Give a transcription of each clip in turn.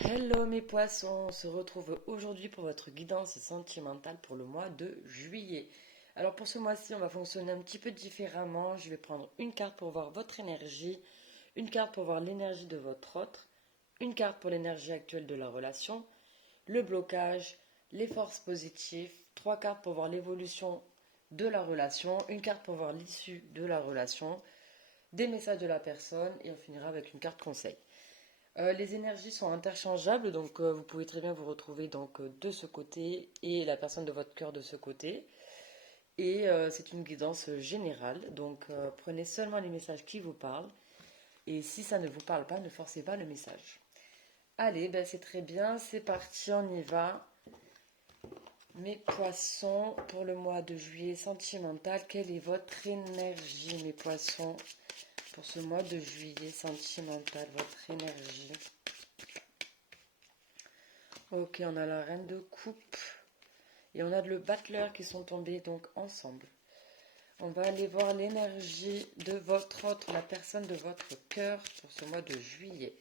Hello mes poissons, on se retrouve aujourd'hui pour votre guidance sentimentale pour le mois de juillet. Alors pour ce mois-ci, on va fonctionner un petit peu différemment. Je vais prendre une carte pour voir votre énergie, une carte pour voir l'énergie de votre autre, une carte pour l'énergie actuelle de la relation, le blocage, les forces positives, trois cartes pour voir l'évolution de la relation, une carte pour voir l'issue de la relation, des messages de la personne et on finira avec une carte conseil. Les énergies sont interchangeables, donc vous pouvez très bien vous retrouver donc de ce côté et la personne de votre cœur de ce côté. Et c'est une guidance générale, donc prenez seulement les messages qui vous parlent. Et si ça ne vous parle pas, ne forcez pas le message. Allez, ben c'est très bien, c'est parti, on y va. Mes poissons, pour le mois de juillet sentimental, quelle est votre énergie, mes poissons, pour ce mois de juillet sentimental, votre énergie? Ok, on a la reine de coupe et on a le battleur qui sont tombés donc ensemble. On va aller voir l'énergie de votre autre, la personne de votre cœur pour ce mois de juillet.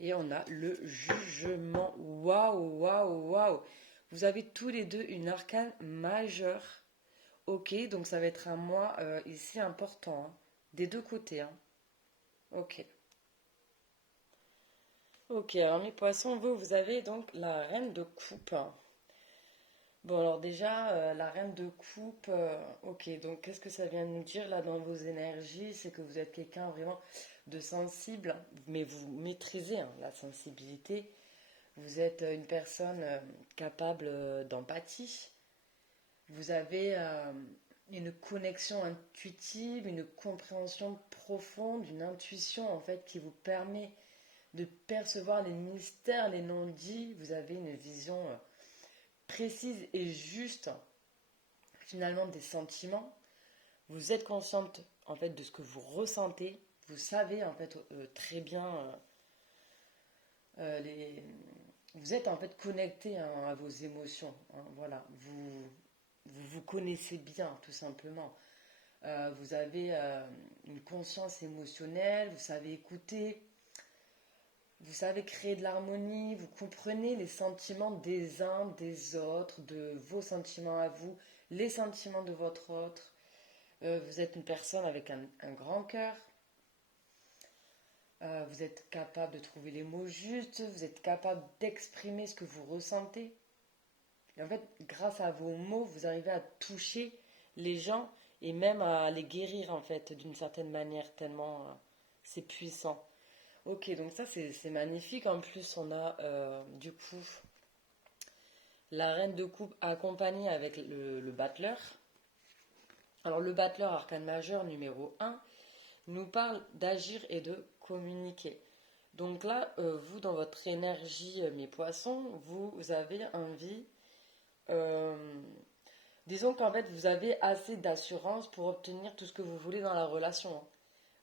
Et on a le jugement. Waouh, waouh, waouh. Vous avez tous les deux une arcane majeure. Ok, donc ça va être un mois ici important, hein, des deux côtés, hein. Ok. Ok, alors mes poissons, vous avez donc la reine de coupe. Bon, alors déjà, la reine de coupe, ok, donc qu'est-ce que ça vient de nous dire là dans vos énergies? C'est que vous êtes quelqu'un vraiment de sensible, mais vous maîtrisez hein, la sensibilité. Vous êtes une personne capable d'empathie. Vous avez une connexion intuitive, une compréhension profonde, une intuition en fait qui vous permet de percevoir les mystères, les non-dits. Vous avez une vision précise et juste finalement des sentiments. Vous êtes consciente en fait de ce que vous ressentez. Vous savez en fait très bien les. Vous êtes en fait connecté hein, à vos émotions, hein, voilà, vous connaissez bien tout simplement. Vous avez une conscience émotionnelle, vous savez écouter, vous savez créer de l'harmonie, vous comprenez les sentiments des uns, des autres, de vos sentiments à vous, les sentiments de votre autre. Vous êtes une personne avec un grand cœur. Vous êtes capable de trouver les mots justes. Vous êtes capable d'exprimer ce que vous ressentez. Et en fait, grâce à vos mots, vous arrivez à toucher les gens et même à les guérir en fait d'une certaine manière tellement c'est puissant. Ok, donc ça c'est magnifique. En plus, on a du coup la reine de coupe accompagnée avec le battleur. Alors le battleur arcane majeur numéro un nous parle d'agir et de communiquer. Donc là, vous, dans votre énergie, mes poissons, vous avez envie, euh, disons qu'en fait, vous avez assez d'assurance pour obtenir tout ce que vous voulez dans la relation,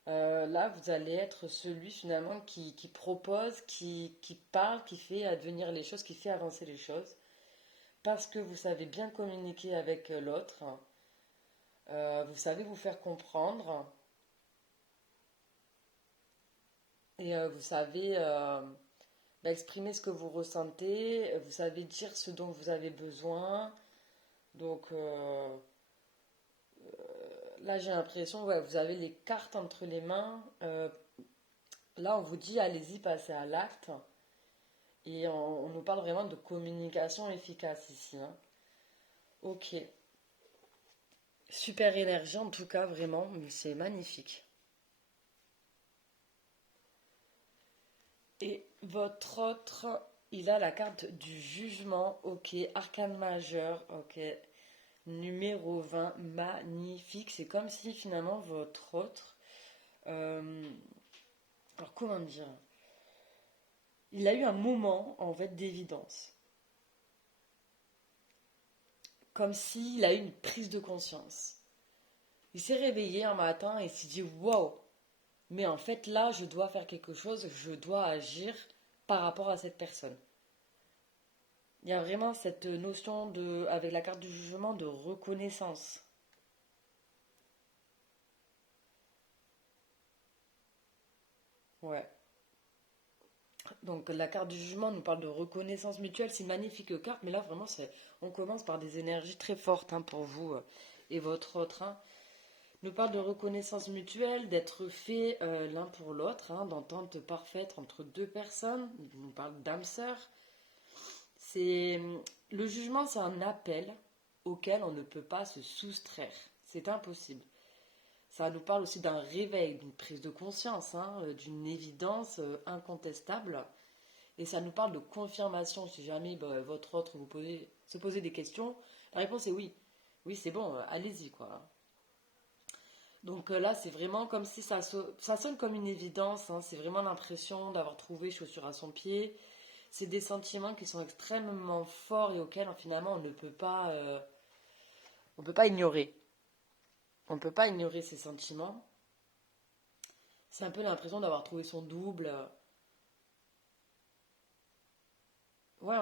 hein. Là, vous allez être celui finalement qui propose, qui parle, qui fait advenir les choses, qui fait avancer les choses, parce que vous savez bien communiquer avec l'autre, hein. Vous savez vous faire comprendre, et vous savez exprimer ce que vous ressentez, vous savez dire ce dont vous avez besoin. Donc là, j'ai l'impression, ouais, vous avez les cartes entre les mains. Là, on vous dit, allez-y, passez à l'acte. Et on nous parle vraiment de communication efficace ici, hein. Ok. Super énergie, en tout cas, vraiment, c'est magnifique. Et votre autre, il a la carte du jugement, ok. Arcane majeur, ok. Numéro 20, magnifique. C'est comme si finalement votre autre. euh, alors comment dire? Il a eu un moment en fait d'évidence. Comme s'il a eu une prise de conscience. Il s'est réveillé un matin et s'est dit waouh, mais en fait là je dois faire quelque chose, je dois agir par rapport à cette personne. Il y a vraiment cette notion de, avec la carte du jugement, de reconnaissance. Ouais. Donc la carte du jugement nous parle de reconnaissance mutuelle. C'est une magnifique carte, mais là vraiment, on commence par des énergies très fortes hein, pour vous et votre autre. Hein. Nous parle de reconnaissance mutuelle, d'être fait l'un pour l'autre, hein, d'entente parfaite entre deux personnes. Il nous parle d'âme sœur. C'est le jugement, c'est un appel auquel on ne peut pas se soustraire. C'est impossible. Ça nous parle aussi d'un réveil, d'une prise de conscience, hein, d'une évidence incontestable. Et ça nous parle de confirmation. Si jamais bah, votre autre se posez des questions, la réponse est oui. Oui, c'est bon, allez-y, quoi. Donc là, c'est vraiment comme si ça sonne comme une évidence. Hein. C'est vraiment l'impression d'avoir trouvé chaussure à son pied. C'est des sentiments qui sont extrêmement forts et auxquels finalement on peut pas ignorer. On ne peut pas ignorer ces sentiments. C'est un peu l'impression d'avoir trouvé son double. Ouais,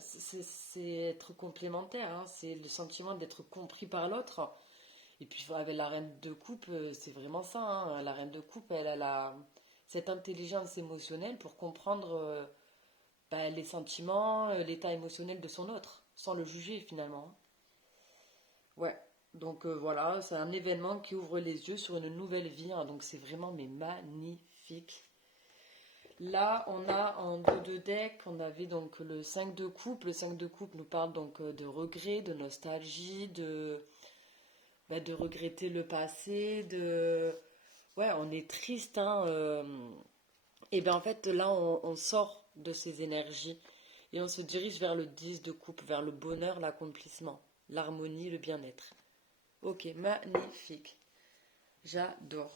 c'est être complémentaire. Hein. C'est le sentiment d'être compris par l'autre. Et puis avec la reine de coupe, c'est vraiment ça. Hein. La reine de coupe, elle a cette intelligence émotionnelle pour comprendre bah, les sentiments, l'état émotionnel de son autre, sans le juger finalement. Ouais. Donc voilà, c'est un événement qui ouvre les yeux sur une nouvelle vie. Hein. Donc c'est vraiment mais magnifique. Là, on a en dos de deck, on avait donc le 5 de coupe. Le 5 de coupe nous parle donc de regret, de nostalgie, de regretter le passé, de... Ouais, on est triste, hein. Et bien en fait, là, on sort de ces énergies et on se dirige vers le 10 de coupe, vers le bonheur, l'accomplissement, l'harmonie, le bien-être. Ok, magnifique. J'adore.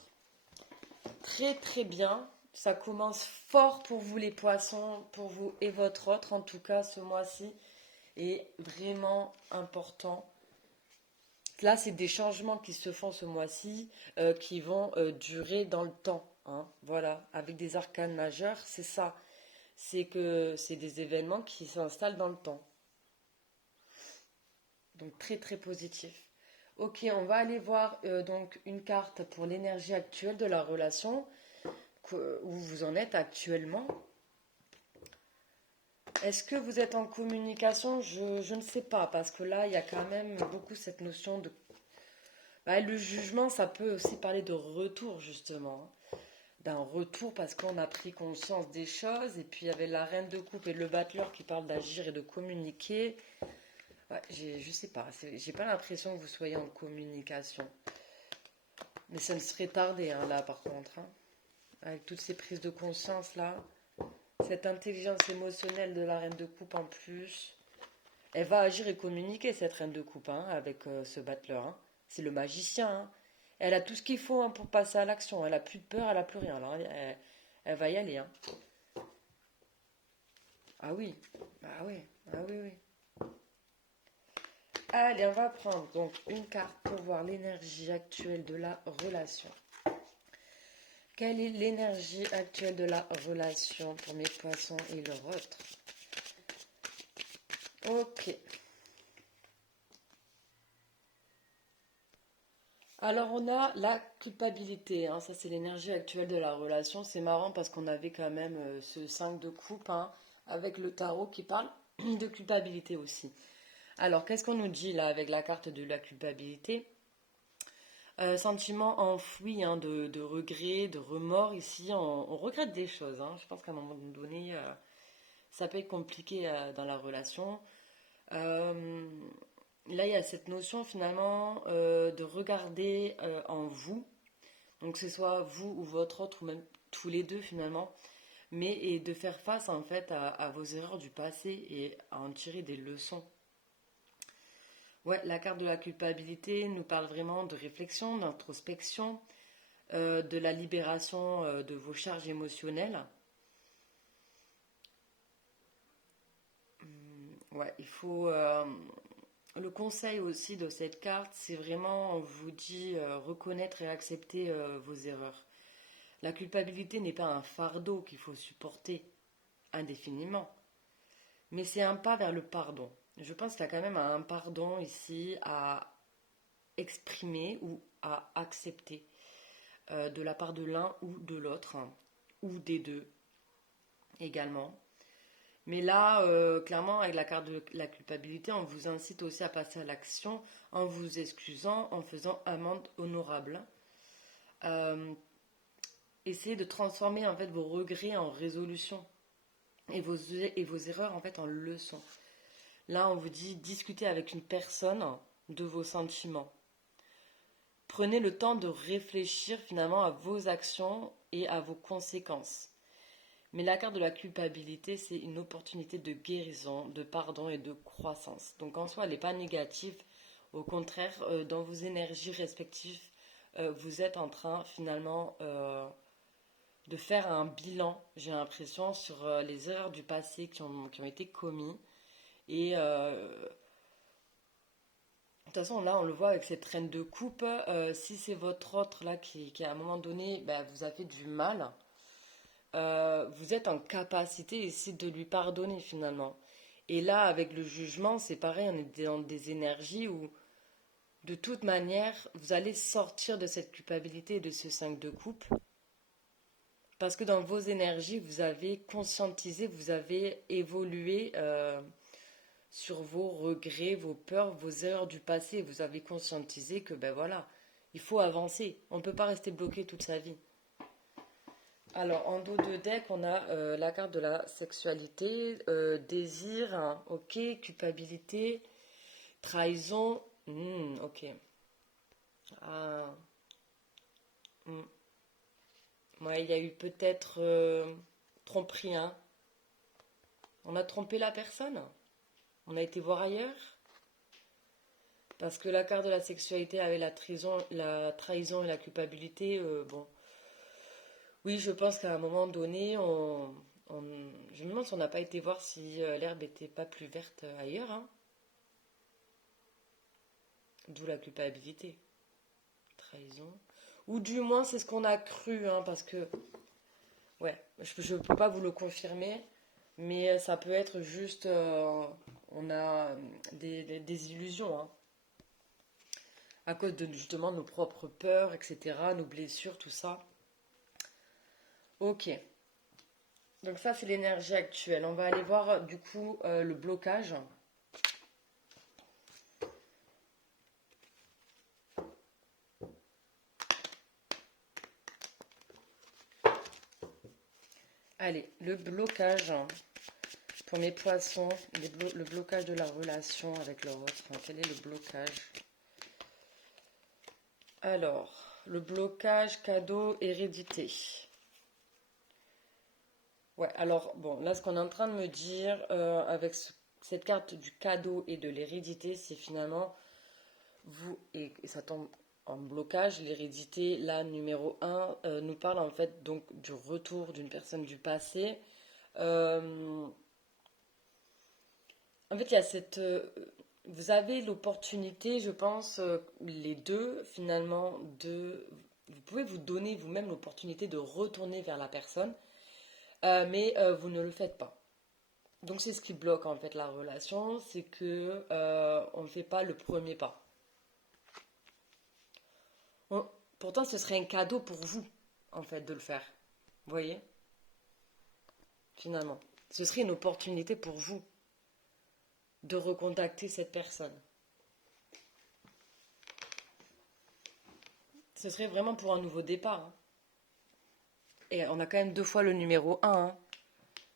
Très très bien. Ça commence fort pour vous les poissons, pour vous et votre autre, en tout cas ce mois-ci, est vraiment important. Là, c'est des changements qui se font ce mois-ci, qui vont durer dans le temps. Hein. Voilà, avec des arcanes majeurs, c'est ça. C'est que c'est des événements qui s'installent dans le temps. Donc très très positif. Ok, on va aller voir donc une carte pour l'énergie actuelle de la relation, où vous en êtes actuellement. Est-ce que vous êtes en communication? Je ne sais pas, parce que là, il y a quand même beaucoup cette notion de... Bah, le jugement, ça peut aussi parler de retour, justement. Hein. D'un retour parce qu'on a pris conscience des choses. Et puis, il y avait la reine de coupe et le battleur qui parlent d'agir et de communiquer. Ouais, je sais pas. J'ai pas l'impression que vous soyez en communication. Mais ça ne serait tardé, hein, là, par contre. Hein. Avec toutes ces prises de conscience, là. Cette intelligence émotionnelle de la reine de coupe en plus. Elle va agir et communiquer, cette reine de coupe, hein, avec ce battleur. Hein. C'est le magicien. Hein. Elle a tout ce qu'il faut hein, pour passer à l'action. Elle a plus de peur, elle a plus rien. Alors, elle va y aller. Hein. Ah oui. Ah oui. Ah oui, oui. Allez, on va prendre donc une carte pour voir l'énergie actuelle de la relation. Quelle est l'énergie actuelle de la relation pour mes poissons et leur autre? Ok. Alors on a la culpabilité, hein. Ça c'est l'énergie actuelle de la relation. C'est marrant parce qu'on avait quand même ce 5 de coupe hein, avec le tarot qui parle de culpabilité aussi. Alors qu'est-ce qu'on nous dit là avec la carte de la culpabilité? Sentiment enfoui hein, de regret, de remords. Ici on regrette des choses. Hein. Je pense qu'à un moment donné ça peut être compliqué dans la relation. Euh, Là, il y a cette notion finalement de regarder en vous, donc que ce soit vous ou votre autre, ou même tous les deux finalement, mais et de faire face en fait à vos erreurs du passé et à en tirer des leçons. Ouais, la carte de la culpabilité nous parle vraiment de réflexion, d'introspection, de la libération de vos charges émotionnelles. Ouais, il faut. Le conseil aussi de cette carte, c'est vraiment, on vous dit, reconnaître et accepter vos erreurs. La culpabilité n'est pas un fardeau qu'il faut supporter indéfiniment, mais c'est un pas vers le pardon. Je pense qu'il y a quand même un pardon ici à exprimer ou à accepter de la part de l'un ou de l'autre, hein, ou des deux. également. Mais là, clairement, avec la carte de la culpabilité, on vous incite aussi à passer à l'action en vous excusant, en faisant amende honorable. Euh, Essayez de transformer en fait vos regrets en résolutions et vos erreurs en fait en leçons. Là, on vous dit discutez avec une personne de vos sentiments. Prenez le temps de réfléchir finalement à vos actions et à vos conséquences. Mais la carte de la culpabilité, c'est une opportunité de guérison, de pardon et de croissance. Donc en soi, elle n'est pas négative. Au contraire, dans vos énergies respectives, vous êtes en train finalement de faire un bilan, j'ai l'impression, sur les erreurs du passé qui ont été commises. Et de toute façon, là, on le voit avec cette reine de coupe. Si c'est votre autre là qui à un moment donné, bah, vous a fait du mal, vous êtes en capacité ici de lui pardonner finalement. Et là, avec le jugement, c'est pareil, on est dans des énergies où, de toute manière, vous allez sortir de cette culpabilité et de ce 5 de coupe. Parce que dans vos énergies, vous avez conscientisé, vous avez évolué sur vos regrets, vos peurs, vos erreurs du passé. Vous avez conscientisé que, ben voilà, il faut avancer. On ne peut pas rester bloqué toute sa vie. Alors, en dos de deck, on a la carte de la sexualité, désir, hein, ok, culpabilité, trahison, ok. Ah, hmm. Ouais, il y a eu peut-être tromperie, hein. On a trompé la personne, on a été voir ailleurs, parce que la carte de la sexualité avec la trahison et la culpabilité, bon. Oui, je pense qu'à un moment donné, je me demande si on n'a pas été voir si l'herbe n'était pas plus verte ailleurs, hein. D'où la culpabilité. Trahison. Ou du moins, c'est ce qu'on a cru, hein, parce que, ouais, je ne peux pas vous le confirmer, mais ça peut être juste, on a des illusions, hein, à cause de justement nos propres peurs, etc., nos blessures, tout ça. Ok, donc ça c'est l'énergie actuelle. On va aller voir du coup le blocage. Allez, le blocage pour mes poissons, le blocage de la relation avec leur autre. Enfin, quel est le blocage? Alors, le blocage cadeau hérédité. Ouais, alors bon, là ce qu'on est en train de me dire avec cette carte du cadeau et de l'hérédité, c'est finalement vous, et ça tombe en blocage, l'hérédité, là numéro un nous parle en fait donc du retour d'une personne du passé. Euh, En fait, il y a vous avez l'opportunité, je pense, les deux, finalement, vous pouvez vous donner vous-même l'opportunité de retourner vers la personne, mais vous ne le faites pas. Donc c'est ce qui bloque en fait la relation, c'est que on ne fait pas le premier pas. On- Pourtant, ce serait un cadeau pour vous, en fait, de le faire. Vous voyez, finalement. Ce serait une opportunité pour vous de recontacter cette personne. Ce serait vraiment pour un nouveau départ, hein. Et on a quand même deux fois le numéro un, hein.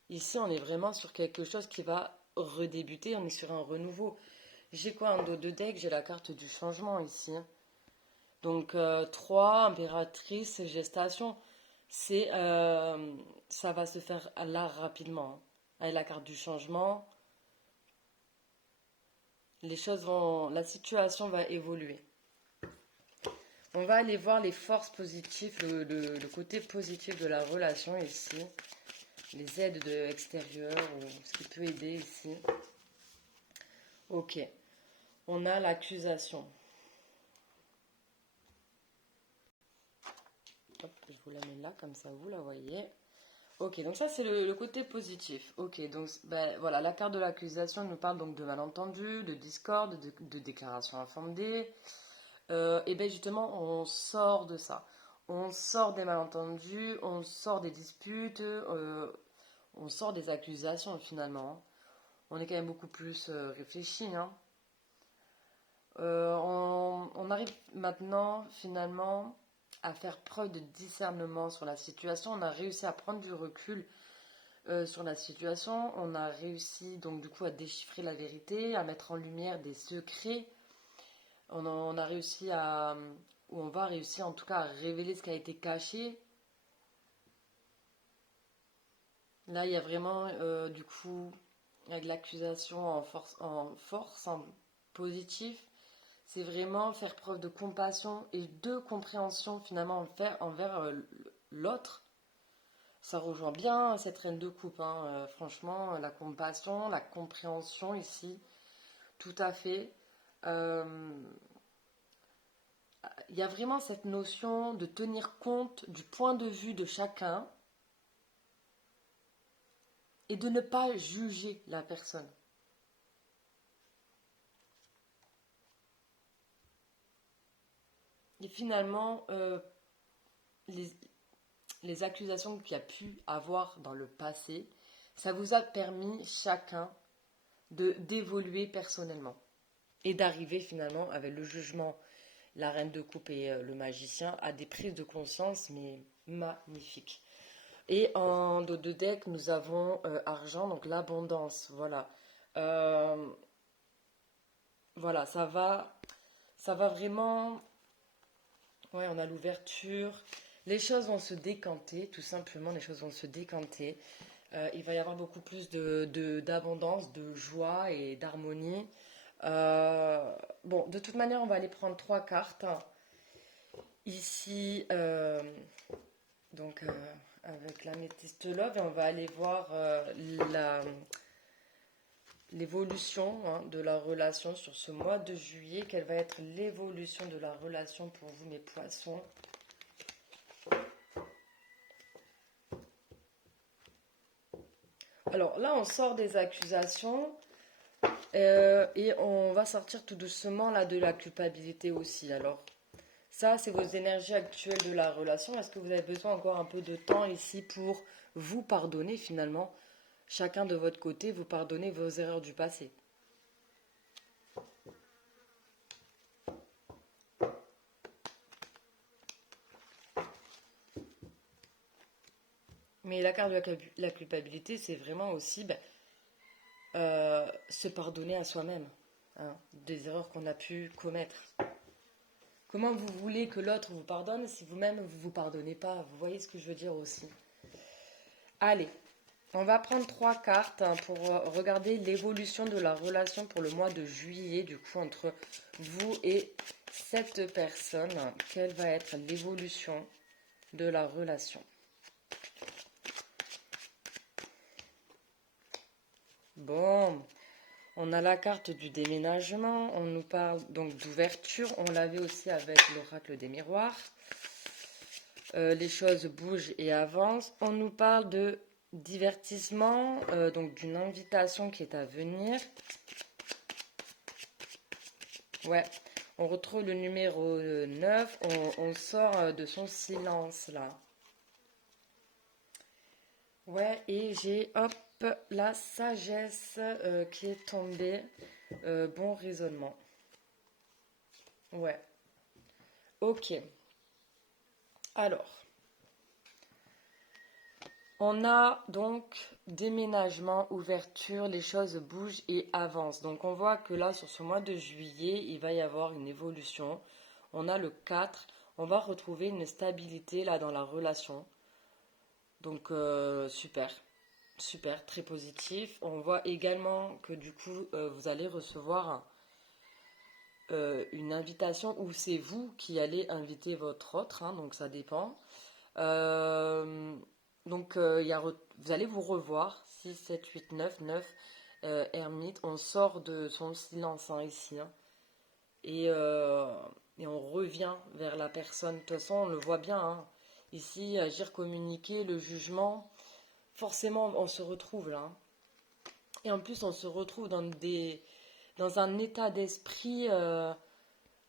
Ici, on est vraiment sur quelque chose qui va redébuter. On est sur un renouveau. J'ai quoi en dos de deck? J'ai la carte du changement ici, hein. Donc, 3, impératrice, gestation. C'est, ça va se faire là rapidement, hein. Avec la carte du changement, la situation va évoluer. On va aller voir les forces positives, le côté positif de la relation ici. Les aides de l'extérieur ou ce qui peut aider ici. Ok, on a l'accusation. Hop, je vous la mets là, comme ça vous la voyez. Ok, donc ça c'est le côté positif. Ok, donc ben, voilà, la carte de l'accusation nous parle donc de malentendus, de discorde, de déclarations infondées. Et bien justement, on sort de ça. On sort des malentendus, on sort des disputes, on sort des accusations finalement, hein. On est quand même beaucoup plus réfléchi, hein. On arrive maintenant finalement à faire preuve de discernement sur la situation. On a réussi à prendre du recul sur la situation. On a réussi donc du coup à déchiffrer la vérité, à mettre en lumière des secrets. On a réussi ou on va réussir en tout cas à révéler ce qui a été caché. Là, il y a vraiment du coup avec l'accusation en force, en positif. C'est vraiment faire preuve de compassion et de compréhension finalement envers l'autre. Ça rejoint bien cette reine de coupe, hein. Franchement, la compassion, la compréhension ici, tout à fait. Euh, Il y a vraiment cette notion de tenir compte du point de vue de chacun et de ne pas juger la personne. Et finalement, les, les accusations qu'il y a pu avoir dans le passé, ça vous a permis chacun d'évoluer personnellement et d'arriver finalement avec le jugement, la reine de coupe et le magicien à des prises de conscience mais magnifiques. Et en dos de deck, nous avons argent, donc l'abondance. Voilà. Euh, voilà, ça va vraiment. Ouais, on a l'ouverture. Les choses vont se décanter, tout simplement, les choses vont se décanter. Il va y avoir beaucoup plus d'abondance, de joie et d'harmonie. Bon, de toute manière, on va aller prendre trois cartes. Ici, donc avec l'améthyste love, et on va aller voir l'évolution hein, de la relation sur ce mois de juillet. Quelle va être l'évolution de la relation pour vous, mes poissons? Alors là, on sort des accusations et on va sortir tout doucement là de la culpabilité aussi. Alors, ça, c'est vos énergies actuelles de la relation. Est-ce que vous avez besoin encore un peu de temps ici pour vous pardonner finalement? Chacun de votre côté, vous pardonnez vos erreurs du passé. Mais la carte de la culpabilité, c'est vraiment aussi se pardonner à soi-même hein, des erreurs qu'on a pu commettre. Comment vous voulez que l'autre vous pardonne si vous-même vous vous pardonnez pas? Vous voyez ce que je veux dire aussi. Allez, on va prendre trois cartes hein, pour regarder l'évolution de la relation pour le mois de juillet, du coup, entre vous et cette personne. Quelle va être l'évolution de la relation? Bon, on a la carte du déménagement, on nous parle donc d'ouverture, on l'avait aussi avec l'oracle des miroirs. Les choses bougent et avancent. On nous parle de divertissement, donc d'une invitation qui est à venir. Ouais, on retrouve le numéro 9, on sort de son silence là. Ouais, et j'ai, hop, la sagesse qui est tombée. Bon raisonnement. Ouais, ok. Alors, on a donc déménagement, ouverture, les choses bougent et avancent. Donc on voit que là, sur ce mois de juillet, il va y avoir une évolution. On a le 4, on va retrouver une stabilité là dans la relation. Donc super, super, très positif. On voit également que du coup, vous allez recevoir une invitation ou c'est vous qui allez inviter votre autre, hein, donc ça dépend. Euh, donc vous allez vous revoir, 6, 7, 8, 9, 9, ermite, on sort de son silence hein, ici, hein, et, euh, et on revient vers la personne. De toute façon, on le voit bien, hein. Ici, agir, communiquer, le jugement, forcément, on se retrouve là, hein. Et en plus, on se retrouve dans un état d'esprit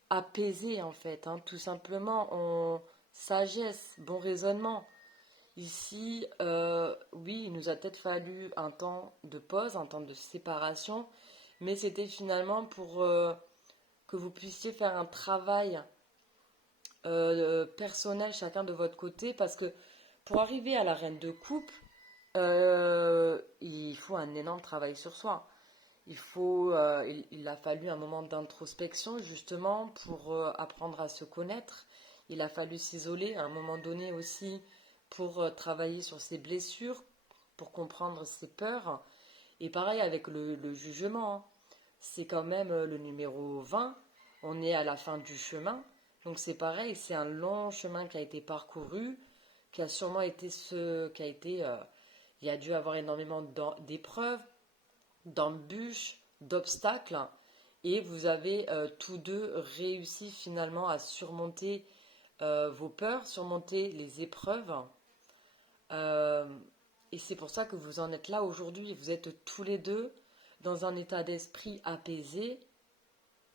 apaisé, en fait, hein, tout simplement. Sagesse, bon raisonnement. Ici, oui, il nous a peut-être fallu un temps de pause, un temps de séparation, mais c'était finalement pour que vous puissiez faire un travail personnel chacun de votre côté, parce que pour arriver à la reine de coupe, il faut un énorme travail sur soi. Il a fallu un moment d'introspection justement pour apprendre à se connaître. Il a fallu s'isoler à un moment donné aussi pour travailler sur ses blessures, pour comprendre ses peurs. Et pareil avec le jugement, hein. C'est quand même le numéro 20. On est à la fin du chemin. Donc c'est pareil, c'est un long chemin qui a été parcouru, qui a sûrement été il y a dû avoir énormément d'épreuves, d'embûches, d'obstacles, et vous avez tous deux réussi finalement à surmonter vos peurs, surmonter les épreuves. Euh, et c'est pour ça que vous en êtes là aujourd'hui. Vous êtes tous les deux dans un état d'esprit apaisé,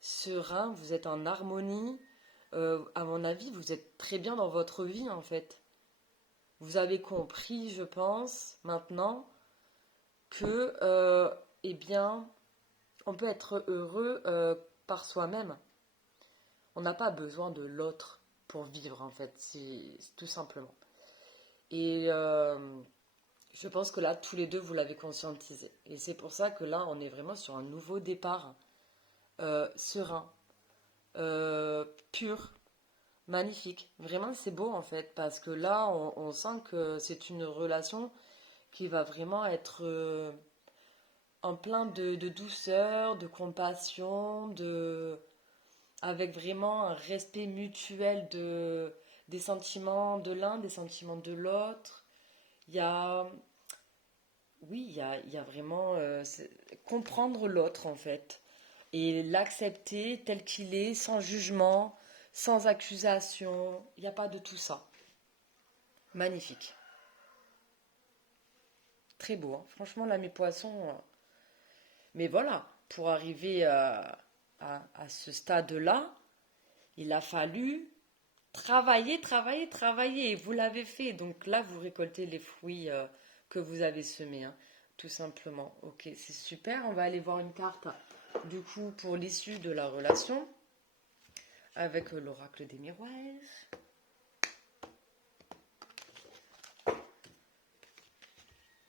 serein, vous êtes en harmonie. À mon avis, vous êtes très bien dans votre vie en fait. Vous avez compris, je pense, maintenant, que, eh bien, on peut être heureux par soi-même. On n'a pas besoin de l'autre pour vivre, en fait, c'est tout simplement. Et je pense que là, tous les deux, vous l'avez conscientisé. Et c'est pour ça que là, on est vraiment sur un nouveau départ, serein, pur, magnifique. Vraiment, c'est beau, en fait, parce que là, on sent que c'est une relation qui va vraiment être en plein de douceur, de compassion, avec vraiment un respect mutuel des sentiments de l'un, des sentiments de l'autre. Il y a, oui, il y a vraiment comprendre l'autre en fait et l'accepter tel qu'il est, sans jugement, sans accusation. Il n'y a pas de tout ça. Magnifique. Très beau, hein. Franchement, là, mes poissons. Mais voilà, pour arriver à ce stade-là, il a fallu travailler, travailler, travailler. Et vous l'avez fait. Donc là, vous récoltez les fruits que vous avez semés, hein, tout simplement. Ok, c'est super. On va aller voir une carte, du coup, pour l'issue de la relation, avec l'oracle des miroirs.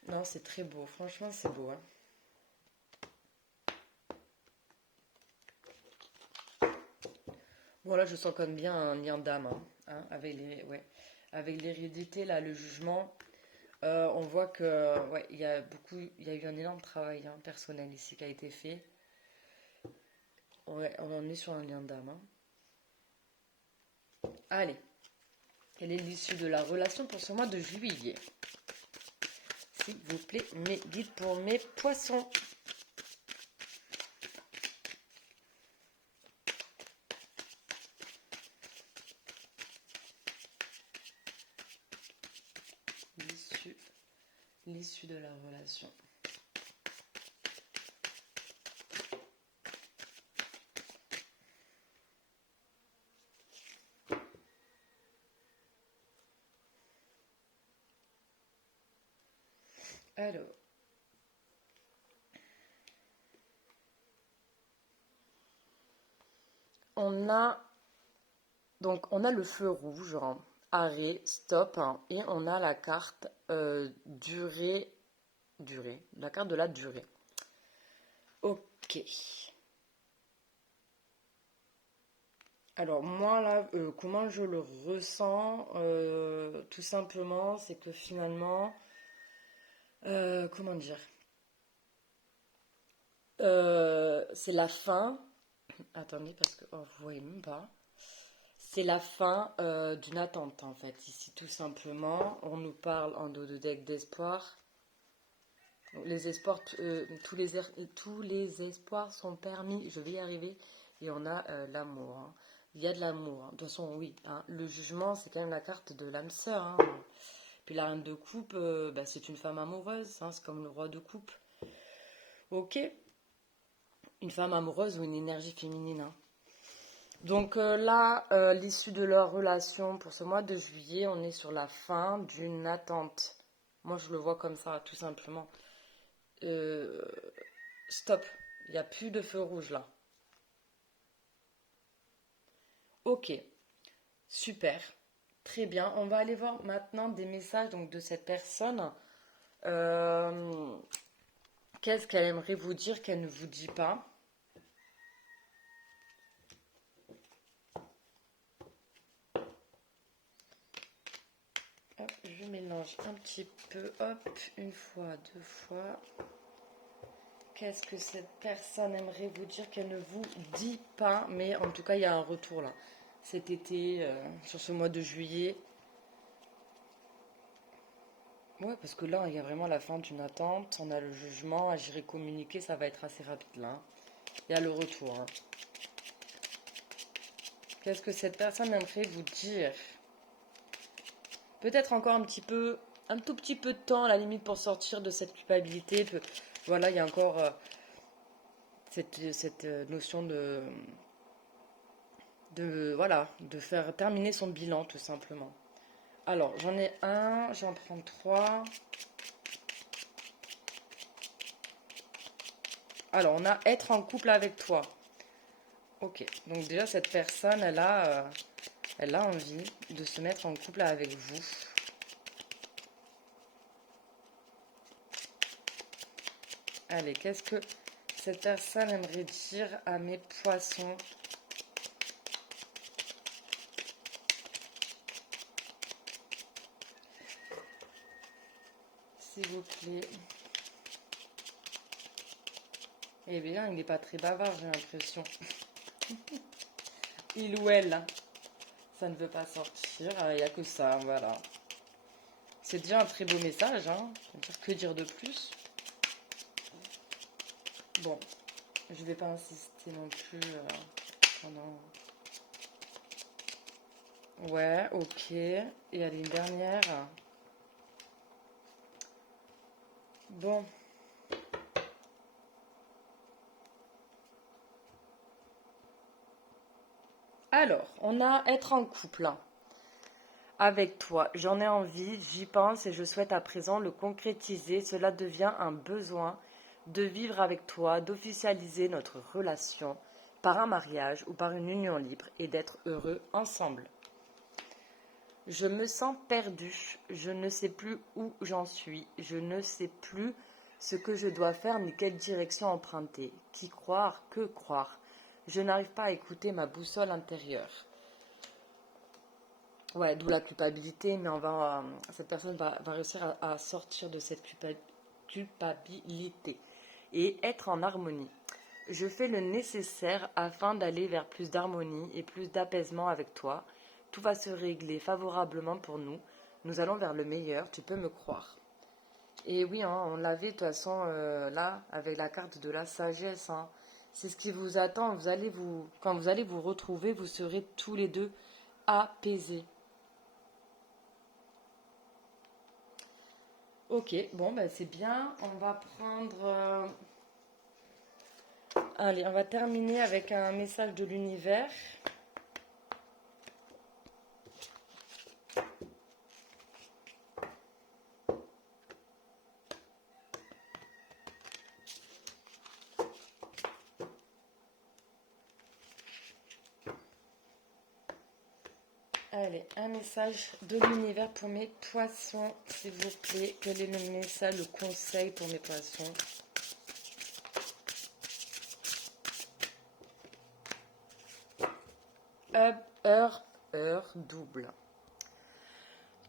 Non, c'est très beau. Franchement, c'est beau, hein. Bon, là, je sens comme bien un lien d'âme, hein, ouais, avec l'hérédité, là, le jugement. On voit que, ouais, il y a eu un énorme travail, hein, personnel ici qui a été fait. Ouais, on en est sur un lien d'âme, hein. Allez, quelle est l'issue de la relation pour ce mois de juillet? S'il vous plaît, mes guides pour mes poissons. L'issue, l'issue de la relation. Alors, on a on a le feu rouge, hein, arrêt, stop, hein, et on a la carte durée, la carte de la durée. Ok. Alors moi là, comment je le ressens, tout simplement, c'est que finalement, comment dire, c'est la fin. Attendez parce que vous voyez même pas. C'est la fin d'une attente en fait. Ici tout simplement, on nous parle en dos de deck d'espoir. Les espoirs, tous les espoirs sont permis. Je vais y arriver. Et on a l'amour, hein. Il y a de l'amour, hein. De toute façon, oui, hein. Le jugement, c'est quand même la carte de l'âme sœur, hein. Puis la reine de coupe, bah, c'est une femme amoureuse, hein. C'est comme le roi de coupe. Ok, une femme amoureuse ou une énergie féminine, hein. Donc là, l'issue de leur relation pour ce mois de juillet, on est sur la fin d'une attente. Moi, je le vois comme ça, tout simplement. Euh, Stop, il n'y a plus de feu rouge là. Ok, super, très bien. On va aller voir maintenant des messages donc, de cette personne. Euh, Qu'est-ce qu'elle aimerait vous dire qu'elle ne vous dit pas? Hop, je mélange un petit peu. Hop, une fois, deux fois. Qu'est-ce que cette personne aimerait vous dire qu'elle ne vous dit pas? Mais en tout cas, il y a un retour là. Cet été, sur ce mois de juillet. Ouais, parce que là, il y a vraiment la fin d'une attente. On a le jugement, agir et communiquer, ça va être assez rapide là. Il y a le retour, hein. Qu'est-ce que cette personne aimerait vous dire? Peut-être encore un petit peu, un tout petit peu de temps à la limite pour sortir de cette culpabilité. Voilà, il y a encore cette notion voilà, de faire terminer son bilan tout simplement. Alors, j'en ai un, j'en prends trois. Alors, on a être en couple avec toi. Ok, donc déjà cette personne, elle a envie de se mettre en couple avec vous. Allez, qu'est-ce que cette personne aimerait dire à mes poissons? S'il vous plaît. Eh bien, il n'est pas très bavard, j'ai l'impression. Il ou elle, ça ne veut pas sortir. Il n'y a que ça, voilà. C'est déjà un très beau message, hein. Que dire de plus? Bon, je vais pas insister non plus pendant... Ouais, ok. Et allez, une dernière. Bon. Alors, on a être en couple avec toi. J'en ai envie, j'y pense et je souhaite à présent le concrétiser. Cela devient un besoin de vivre avec toi, d'officialiser notre relation par un mariage ou par une union libre et d'être heureux ensemble. Je me sens perdue, je ne sais plus où j'en suis, je ne sais plus ce que je dois faire ni quelle direction emprunter. Qui croire, que croire? Je n'arrive pas à écouter ma boussole intérieure. Ouais, d'où la culpabilité, mais cette personne va réussir à sortir de cette culpabilité et être en harmonie. Je fais le nécessaire afin d'aller vers plus d'harmonie et plus d'apaisement avec toi. Tout va se régler favorablement pour nous. Nous allons vers le meilleur, tu peux me croire. Et oui, hein, on l'avait de toute façon là, avec la carte de la sagesse, hein. C'est ce qui vous attend. Quand vous allez vous retrouver, vous serez tous les deux apaisés. Ok, bon, ben c'est bien. On va prendre... Allez, on va terminer avec un message de l'univers. Allez, un message de l'univers pour mes poissons, s'il vous plaît. Quel est le message, le conseil pour mes poissons? Heure double.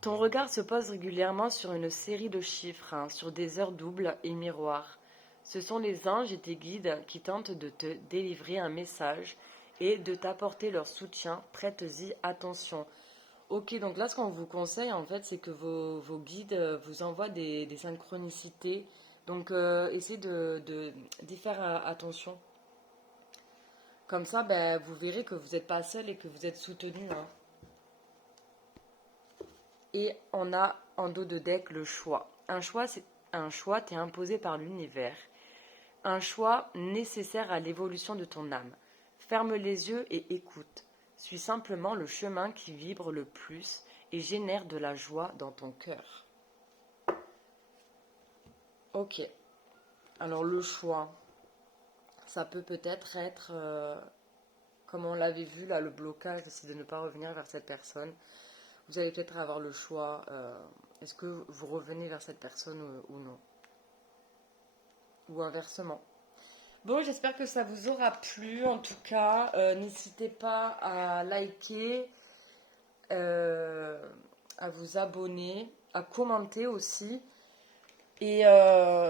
Ton regard se pose régulièrement sur une série de chiffres, hein, sur des heures doubles et miroirs. Ce sont les anges et tes guides qui tentent de te délivrer un message et de t'apporter leur soutien. Prête-y attention. Ok, donc là, ce qu'on vous conseille, en fait, c'est que vos guides vous envoient des synchronicités. Donc, essayez d'y faire attention. Comme ça, ben, vous verrez que vous n'êtes pas seul et que vous êtes soutenu, hein. Et on a en dos de deck le choix. Un choix t'est imposé par l'univers. Un choix nécessaire à l'évolution de ton âme. Ferme les yeux et écoute. Suis simplement le chemin qui vibre le plus et génère de la joie dans ton cœur. Ok. Alors le choix, ça peut peut-être être, comme on l'avait vu là, le blocage, c'est de ne pas revenir vers cette personne. Vous allez peut-être avoir le choix, est-ce que vous revenez vers cette personne ou non? Ou inversement. Bon, j'espère que ça vous aura plu. En tout cas, n'hésitez pas à liker, euh, à vous abonner, à commenter aussi. Et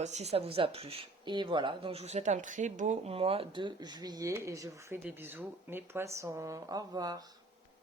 si ça vous a plu. Et voilà, donc je vous souhaite un très beau mois de juillet et je vous fais des bisous, mes poissons. Au revoir.